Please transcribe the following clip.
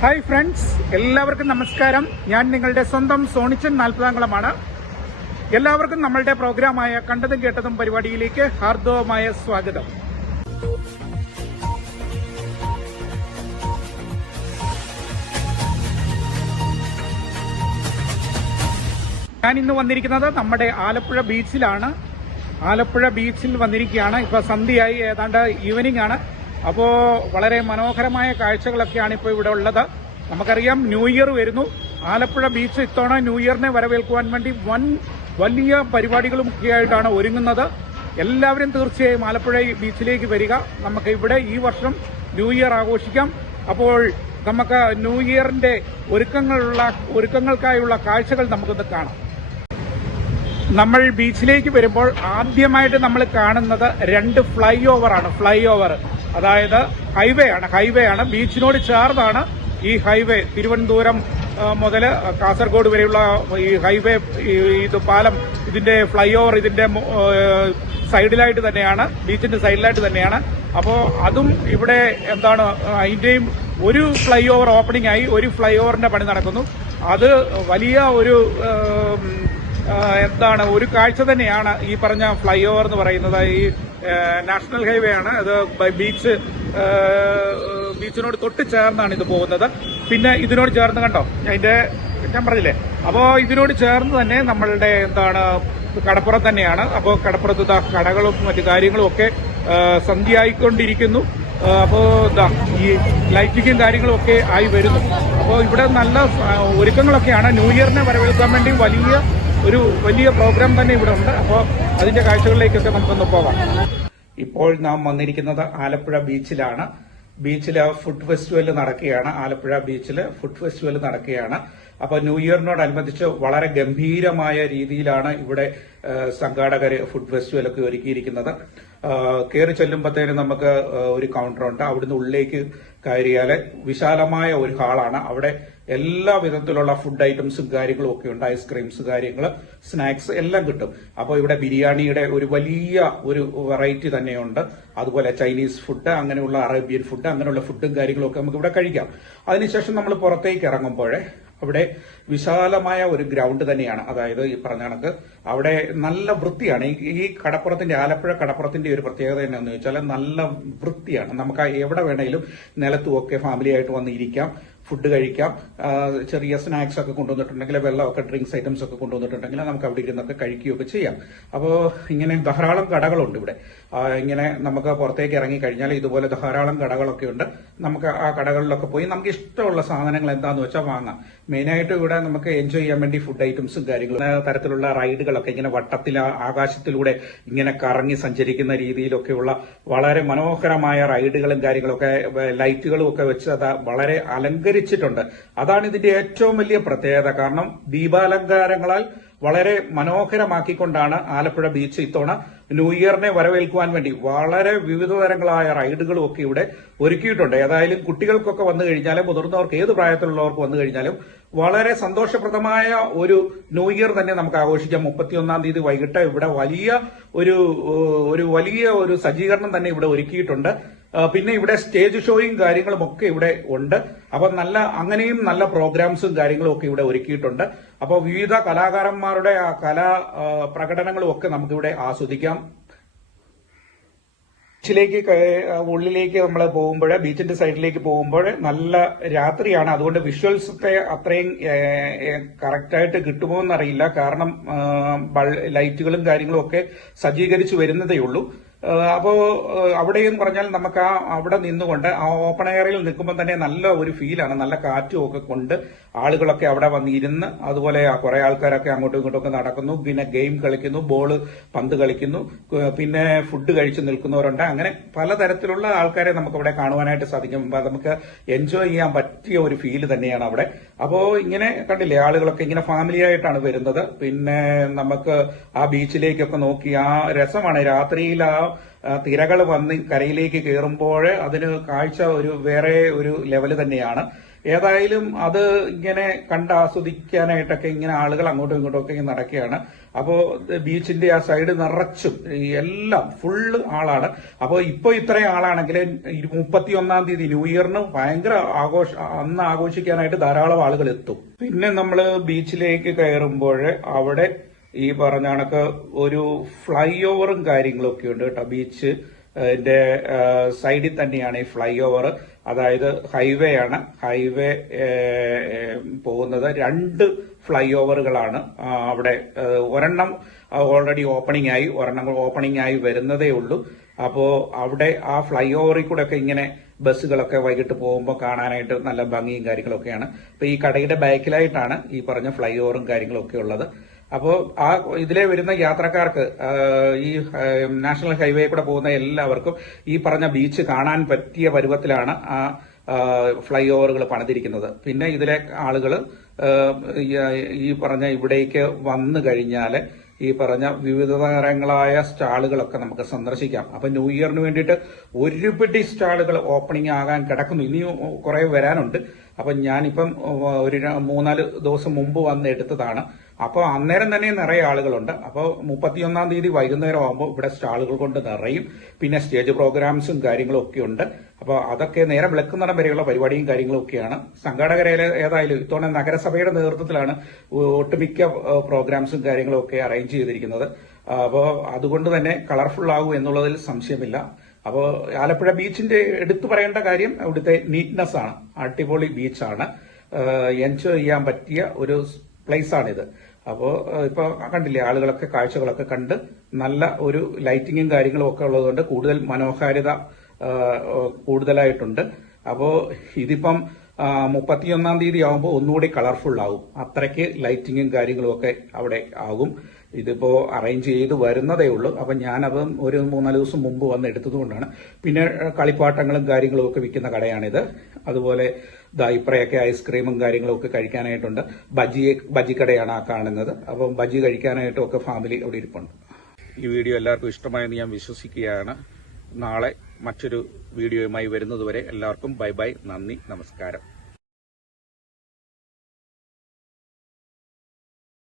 Hi friends, എല്ലാവർക്കും നമസ്കാരം. ഞാൻ നിങ്ങളുടെ സ്വന്തം സോണിച്ചൻ നാൽപ്പതാംകുളമാണ്. എല്ലാവർക്കും നമ്മളുടെ പ്രോഗ്രാമായ കണ്ടതും കേട്ടതും പരിപാടിയിലേക്ക് ഹാർദവമായ സ്വാഗതം. ഞാൻ ഇന്ന് വന്നിരിക്കുന്നത് നമ്മുടെ ആലപ്പുഴ ബീച്ചിലാണ്. ആലപ്പുഴ ബീച്ചിൽ വന്നിരിക്കുകയാണ്. ഇപ്പോൾ സന്ധ്യയായി, ഏതാണ്ട് ഈവനിംഗ് ആണ്. അപ്പോൾ വളരെ മനോഹരമായ കാഴ്ചകളൊക്കെയാണ് ഇപ്പോൾ ഇവിടെ ഉള്ളത്. നമുക്കറിയാം, ന്യൂ ഇയർ വരുന്നു. ആലപ്പുഴ ബീച്ച് ഇത്തവണ ന്യൂ ഇയറിനെ വരവേൽക്കുവാൻ വേണ്ടി വലിയ പരിപാടികളുമൊക്കെയായിട്ടാണ് ഒരുങ്ങുന്നത്. എല്ലാവരും തീർച്ചയായും ആലപ്പുഴ ബീച്ചിലേക്ക് വരിക. നമുക്ക് ഇവിടെ ഈ വർഷം ന്യൂ ഇയർ ആഘോഷിക്കാം. അപ്പോൾ നമുക്ക് ന്യൂ ഇയറിന്റെ ഒരുക്കങ്ങൾക്കായുള്ള കാഴ്ചകൾ നമുക്കൊന്ന് കാണാം. നമ്മൾ ബീച്ചിലേക്ക് വരുമ്പോൾ ആദ്യമായിട്ട് നമ്മൾ കാണുന്നത് രണ്ട് ഫ്ലൈ ഓവർ, അതായത് ഹൈവേ ആണ്. ബീച്ചിനോട് ചേർന്നാണ് ഈ ഹൈവേ. തിരുവനന്തപുരം മുതൽ കാസർഗോഡ് വരെയുള്ള ഈ ഹൈവേ, ഇത് പാലം, ഇതിന്റെ ഫ്ലൈ ഓവർ ഇതിന്റെ സൈഡിലായിട്ട് തന്നെയാണ്, ബീച്ചിന്റെ സൈഡിലായിട്ട് തന്നെയാണ്. അപ്പോൾ അതും ഇവിടെ അതിന്റെയും ഒരു ഫ്ലൈ ഓവർ ഓപ്പണിംഗ് ആയി, ഒരു ഫ്ലൈ ഓവറിന്റെ പണി നടക്കുന്നു. അത് വലിയ ഒരു കാഴ്ച തന്നെയാണ് ഈ പറഞ്ഞ ഫ്ലൈ ഓവർ എന്ന് പറയുന്നത്. ഈ നാഷണൽ ഹൈവേ ആണ് അത്. ബീച്ചിനോട് തൊട്ട് ചേർന്നാണ് ഇത് പോകുന്നത്. പിന്നെ ഇതിനോട് ചേർന്ന് കണ്ടോ, അതിന്റെ ഞാൻ പറഞ്ഞില്ലേ. അപ്പോൾ ഇതിനോട് ചേർന്ന് തന്നെ നമ്മളുടെ കടപ്പുറം തന്നെയാണ്. അപ്പോൾ കടപ്പുറത്ത് കടകളും മറ്റു കാര്യങ്ങളും ഒക്കെ സന്ധ്യയായിക്കൊണ്ടിരിക്കുന്നു. അപ്പോൾ ഈ ലൈറ്റിങ്ങും കാര്യങ്ങളും ഒക്കെ ആയി വരുന്നു. അപ്പോൾ ഇവിടെ നല്ല ഒരുക്കങ്ങളൊക്കെയാണ്. ന്യൂ ഇയറിനെ വരവേൽക്കാൻ വേണ്ടി വലിയ പ്രോഗ്രാം തന്നെ ഇവിടെ ഉണ്ട്. അപ്പോൾ അതിന്റെ കാഴ്ചകളിലേക്കൊക്കെ നമുക്കൊന്ന് പോകാം. ഇപ്പോൾ നാം വന്നിരിക്കുന്നത് ആലപ്പുഴ ബീച്ചിലാണ്. ബീച്ചില് ഫുഡ് ഫെസ്റ്റിവൽ നടക്കുകയാണ്. ആലപ്പുഴ ബീച്ചില് ഫുഡ് ഫെസ്റ്റിവൽ നടക്കുകയാണ്. അപ്പൊ ന്യൂ ഇയറിനോടനുബന്ധിച്ച് വളരെ ഗംഭീരമായ രീതിയിലാണ് ഇവിടെ സംഘാടകര് ഫുഡ് ഫെസ്റ്റിവലൊക്കെ ഒരുക്കിയിരിക്കുന്നത്. കയറി ചെല്ലുമ്പോഴത്തേന് നമുക്ക് ഒരു കൗണ്ടറുണ്ട്. അവിടുന്ന് ഉള്ളിലേക്ക് കയറിയാല് വിശാലമായ ഒരു ഹാളാണ്. അവിടെ എല്ലാ വിധത്തിലുള്ള ഫുഡ് ഐറ്റംസും കാര്യങ്ങളും ഒക്കെ ഉണ്ട്. ഐസ്ക്രീംസ്, കാര്യങ്ങള്, സ്നാക്സ് എല്ലാം കിട്ടും. അപ്പോൾ ഇവിടെ ബിരിയാണിയുടെ വലിയ വെറൈറ്റി തന്നെയുണ്ട്. അതുപോലെ ചൈനീസ് ഫുഡ്, അങ്ങനെയുള്ള അറേബ്യൻ ഫുഡ്, അങ്ങനെയുള്ള ഫുഡും കാര്യങ്ങളും ഒക്കെ നമുക്ക് ഇവിടെ കഴിക്കാം. അതിനുശേഷം നമ്മൾ പുറത്തേക്ക് ഇറങ്ങുമ്പോഴേ അവിടെ വിശാലമായ ഒരു ഗ്രൗണ്ട് തന്നെയാണ്. അതായത് ഈ പറഞ്ഞ കണക്ക് അവിടെ നല്ല വൃത്തിയാണ്. ഈ കടപ്പുറത്തിന്റെ, ആലപ്പുഴ കടപ്പുറത്തിന്റെ ഒരു പ്രത്യേകത എന്നാന്ന് ചോദിച്ചാൽ നല്ല വൃത്തിയാണ്. നമുക്ക് എവിടെ വേണമെങ്കിലും നിലത്തുമൊക്കെ ഫാമിലി ആയിട്ട് വന്ന് ഇരിക്കാം, ഫുഡ് കഴിക്കാം. ചെറിയ സ്നാക്സ് ഒക്കെ കൊണ്ടുവന്നിട്ടുണ്ടെങ്കിൽ, വെള്ളമൊക്കെ, ഡ്രിങ്ക്സ് ഐറ്റംസ് ഒക്കെ കൊണ്ടുവന്നിട്ടുണ്ടെങ്കിൽ നമുക്ക് അവിടെ ഇരുന്നൊക്കെ കഴിക്കുകയൊക്കെ ചെയ്യാം. അപ്പോൾ ഇങ്ങനെ ധാരാളം കടകളുണ്ട് ഇവിടെ. ഇങ്ങനെ നമുക്ക് പുറത്തേക്ക് ഇറങ്ങി കഴിഞ്ഞാൽ ഇതുപോലെ ധാരാളം കടകളൊക്കെ ഉണ്ട്. നമുക്ക് ആ കടകളിലൊക്കെ പോയി നമുക്ക് ഇഷ്ടമുള്ള സാധനങ്ങൾ എന്താന്ന് വെച്ചാൽ വാങ്ങാം. മെയിനായിട്ട് ഇവിടെ നമുക്ക് എൻജോയ് ചെയ്യാൻ വേണ്ടി ഫുഡ് ഐറ്റംസും കാര്യങ്ങളും, തരത്തിലുള്ള റൈഡുകളൊക്കെ, ഇങ്ങനെ വട്ടത്തിൽ ആകാശത്തിലൂടെ ഇങ്ങനെ കറങ്ങി സഞ്ചരിക്കുന്ന രീതിയിലൊക്കെയുള്ള വളരെ മനോഹരമായ റൈഡുകളും കാര്യങ്ങളൊക്കെ, ലൈറ്റുകളും ഒക്കെ വെച്ച് അത് വളരെ അലങ്കരിച്ചിട്ടുണ്ട്. അതാണ് ഇതിന്റെ ഏറ്റവും വലിയ പ്രത്യേകത. കാരണം ദീപാലങ്കാരങ്ങളാൽ വളരെ മനോഹരമാക്കിക്കൊണ്ടാണ് ആലപ്പുഴ ബീച്ച് ഇത്തവണ ന്യൂ ഇയറിനെ വരവേൽക്കുവാൻ വേണ്ടി വളരെ വിവിധ തരങ്ങളായ റൈഡുകളും ഒക്കെ ഇവിടെ ഒരുക്കിയിട്ടുണ്ട്. ഏതായാലും കുട്ടികൾക്കൊക്കെ വന്നു കഴിഞ്ഞാലും മുതിർന്നവർക്ക്, ഏത് പ്രായത്തിലുള്ളവർക്ക് വന്നു കഴിഞ്ഞാലും വളരെ സന്തോഷപ്രദമായ ഒരു ന്യൂ ഇയർ തന്നെ നമുക്ക് ആഘോഷിക്കാം. 31-ാം തീയതി വൈകിട്ട് ഇവിടെ വലിയ ഒരു സജ്ജീകരണം തന്നെ ഇവിടെ ഒരുക്കിയിട്ടുണ്ട്. പിന്നെ ഇവിടെ സ്റ്റേജ് ഷോയും കാര്യങ്ങളും ഒക്കെ ഇവിടെ ഉണ്ട്. അപ്പൊ അങ്ങനെയും നല്ല പ്രോഗ്രാംസും കാര്യങ്ങളും ഒക്കെ ഇവിടെ ഒരുക്കിയിട്ടുണ്ട്. അപ്പൊ വിവിധ കലാകാരന്മാരുടെ കലാ പ്രകടനങ്ങളും ഒക്കെ നമുക്കിവിടെ ആസ്വദിക്കാം. ഉള്ളിലേക്ക് നമ്മൾ പോകുമ്പോൾ, ബീച്ചിന്റെ സൈഡിലേക്ക് പോകുമ്പോൾ നല്ല രാത്രിയാണ്. അതുകൊണ്ട് വിഷ്വൽസൊക്കെ അത്രയും കറക്റ്റായിട്ട് കിട്ടുമോ എന്നറിയില്ല. കാരണം ലൈറ്റുകളും കാര്യങ്ങളും ഒക്കെ സജ്ജീകരിച്ചു വരുന്നതേ ഉള്ളൂ. അപ്പോ അവിടെയും പറഞ്ഞാൽ നമുക്ക് അവിടെ നിന്നുകൊണ്ട് ആ ഓപ്പൺ എയറിൽ നിൽക്കുമ്പോൾ തന്നെ നല്ല ഒരു ഫീലാണ്. നല്ല കാറ്റും ഒക്കെ കൊണ്ട് ആളുകളൊക്കെ അവിടെ വന്നിരുന്ന്, അതുപോലെ കുറെ ആൾക്കാരൊക്കെ അങ്ങോട്ടും ഇങ്ങോട്ടും ഒക്കെ നടക്കുന്നു. പിന്നെ ഗെയിം കളിക്കുന്നു, പന്ത് കളിക്കുന്നു, പിന്നെ ഫുഡ് കഴിച്ചു നിൽക്കുന്നവരുണ്ട്. അങ്ങനെ പലതരത്തിലുള്ള ആൾക്കാരെ നമുക്ക് അവിടെ കാണുവാനായിട്ട് സാധിക്കും. നമുക്ക് എൻജോയ് ചെയ്യാൻ പറ്റിയ ഒരു ഫീല് തന്നെയാണ് അവിടെ. അപ്പോ ഇങ്ങനെ കണ്ടില്ലേ, ആളുകളൊക്കെ ഇങ്ങനെ ഫാമിലി ആയിട്ടാണ് വരുന്നത്. പിന്നെ നമുക്ക് ആ ബീച്ചിലേക്കൊക്കെ നോക്കി ആ രസമാണ്. രാത്രിയിൽ തിരകൾ വന്ന് കരയിലേക്ക് കയറുമ്പോൾ അതിന് കാഴ്ച വേറെ ഒരു ലെവല് തന്നെയാണ്. ഏതായാലും അത് ഇങ്ങനെ കണ്ടാസ്വദിക്കാനായിട്ടൊക്കെ ഇങ്ങനെ ആളുകൾ അങ്ങോട്ടും ഇങ്ങോട്ടും ഒക്കെ ഇങ്ങനെ നടക്കുകയാണ്. അപ്പോ ബീച്ചിന്റെ ആ സൈഡ് നിറച്ചും എല്ലാം ഫുള്ള് ആളാണ്. അപ്പോ ഇപ്പൊ ഇത്രയും ആളാണെങ്കിൽ 31-ാം തീയതി ന്യൂ ഇയറിന് ഭയങ്കര അന്ന് ആഘോഷിക്കാനായിട്ട് ധാരാളം ആളുകൾ എത്തും. പിന്നെ നമ്മള് ബീച്ചിലേക്ക് കയറുമ്പോൾ അവിടെ ഈ പറഞ്ഞ കണക്ക് ഒരു ഫ്ലൈ ഓവറും കാര്യങ്ങളും ഒക്കെ ഉണ്ട് കേട്ടോ. ബീച്ച് സൈഡിൽ തന്നെയാണ് ഈ ഫ്ലൈ ഓവർ, അതായത് ഹൈവേ ആണ്. ഹൈവേ പോകുന്നത് 2 ഫ്ലൈ ഓവറുകളാണ് അവിടെ. ഒരെണ്ണം ഓൾറെഡി ഓപ്പണിംഗ് ആയി, ഒരെണ്ണം ഓപ്പണിംഗ് ആയി വരുന്നതേ ഉള്ളൂ. അപ്പോ അവിടെ ആ ഫ്ലൈ ഓവറിൽ കൂടെ ഒക്കെ ഇങ്ങനെ ബസ്സുകളൊക്കെ വൈകിട്ട് പോകുമ്പോൾ കാണാനായിട്ട് നല്ല ഭംഗിയും കാര്യങ്ങളൊക്കെയാണ്. അപ്പൊ ഈ കടയുടെ ബാക്കിലായിട്ടാണ് ഈ പറഞ്ഞ ഫ്ലൈ ഓവറും കാര്യങ്ങളൊക്കെ ഉള്ളത്. അപ്പോ ആ ഇതിലെ വരുന്ന യാത്രക്കാർക്ക് ഈ നാഷണൽ ഹൈവേ കൂടെ പോകുന്ന എല്ലാവർക്കും ഈ പറഞ്ഞ ബീച്ച് കാണാൻ പറ്റിയ പരുവത്തിലാണ് ആ ഫ്ലൈ ഓവറുകൾ പണിതിരിക്കുന്നത്. പിന്നെ ഇതിലെ ആളുകൾ ഈ പറഞ്ഞ ഇവിടേക്ക് വന്നു കഴിഞ്ഞാൽ ഈ പറഞ്ഞ വിവിധ തരങ്ങളായ സ്റ്റാളുകളൊക്കെ നമുക്ക് സന്ദർശിക്കാം. അപ്പൊ ന്യൂ ഇയറിന് വേണ്ടിയിട്ട് ഒരുപിടി സ്റ്റാളുകൾ ഓപ്പണിംഗ് ആകാൻ കിടക്കുന്നു. ഇനിയും കുറെ വരാനുണ്ട്. അപ്പൊ ഞാനിപ്പം ഒരു 3-4 ദിവസം മുമ്പ് വന്ന് എടുത്തതാണ്. അപ്പോൾ അന്നേരം തന്നെ നിറയെ ആളുകളുണ്ട്. അപ്പോൾ 31-ാം തീയതി വൈകുന്നേരം ആകുമ്പോൾ ഇവിടെ സ്റ്റാളുകൾ കൊണ്ട് നിറയും. പിന്നെ സ്റ്റേജ് പ്രോഗ്രാംസും കാര്യങ്ങളും ഒക്കെ ഉണ്ട്. അപ്പോൾ അതൊക്കെ നേരെ വിളക്കുന്നിടം വരെയുള്ള പരിപാടിയും കാര്യങ്ങളും ഒക്കെയാണ്. സംഘാടകരെ ഏതായാലും ഇത്തവണ നഗരസഭയുടെ നേതൃത്വത്തിലാണ് ഒട്ടുമിക്ക പ്രോഗ്രാംസും കാര്യങ്ങളും ഒക്കെ അറേഞ്ച് ചെയ്തിരിക്കുന്നത്. അപ്പോൾ അതുകൊണ്ട് തന്നെ കളർഫുൾ ആകും എന്നുള്ളതിൽ സംശയമില്ല. അപ്പോൾ ആലപ്പുഴ ബീച്ചിന്റെ എടുത്തു പറയേണ്ട കാര്യം അവിടുത്തെ നീറ്റ്നെസ് ആണ്. അടിപൊളി ബീച്ചാണ്. എൻജോയ് ചെയ്യാൻ പറ്റിയ ഒരു പ്ലേസ് ആണിത്. അപ്പോൾ ഇപ്പൊ കണ്ടില്ലേ, ആളുകളൊക്കെ കാഴ്ചകളൊക്കെ കണ്ട് നല്ല ഒരു ലൈറ്റിങ്ങും കാര്യങ്ങളും ഒക്കെ ഉള്ളതുകൊണ്ട് കൂടുതൽ മനോഹാരിത കൂടുതലായിട്ടുണ്ട്. അപ്പോ ഇതിപ്പം 31-ാം തീയതി ആകുമ്പോൾ ഒന്നുകൂടി കളർഫുൾ ആകും. അത്രയ്ക്ക് ലൈറ്റിങ്ങും കാര്യങ്ങളും ഒക്കെ അവിടെ ആകും. ഇതിപ്പോ അറേഞ്ച് ചെയ്ത് വരുന്നതേ ഉള്ളൂ. അപ്പൊ ഞാനതും ഒരു 3-4 ദിവസം മുമ്പ് വന്ന് എടുത്തതുകൊണ്ടാണ്. പിന്നെ കളിപ്പാട്ടങ്ങളും കാര്യങ്ങളും ഒക്കെ വിൽക്കുന്ന കടയാണിത്. അതുപോലെ ഇപ്പറയൊക്കെ ഐസ്ക്രീമും കാര്യങ്ങളും ഒക്കെ കഴിക്കാനായിട്ടുണ്ട്. ബജ്ജി കടയാണ് ആ കാണുന്നത്. അപ്പം ബജ്ജി കഴിക്കാനായിട്ടും ഒക്കെ ഫാമിലി അവിടെ ഇരിപ്പുണ്ട്. ഈ വീഡിയോ എല്ലാവർക്കും ഇഷ്ടമായെന്ന് ഞാൻ വിശ്വസിക്കുകയാണ്. നാളെ മറ്റൊരു വീഡിയോയുമായി വരുന്നതുവരെ എല്ലാവർക്കും ബൈ ബൈ, നന്ദി, നമസ്കാരം.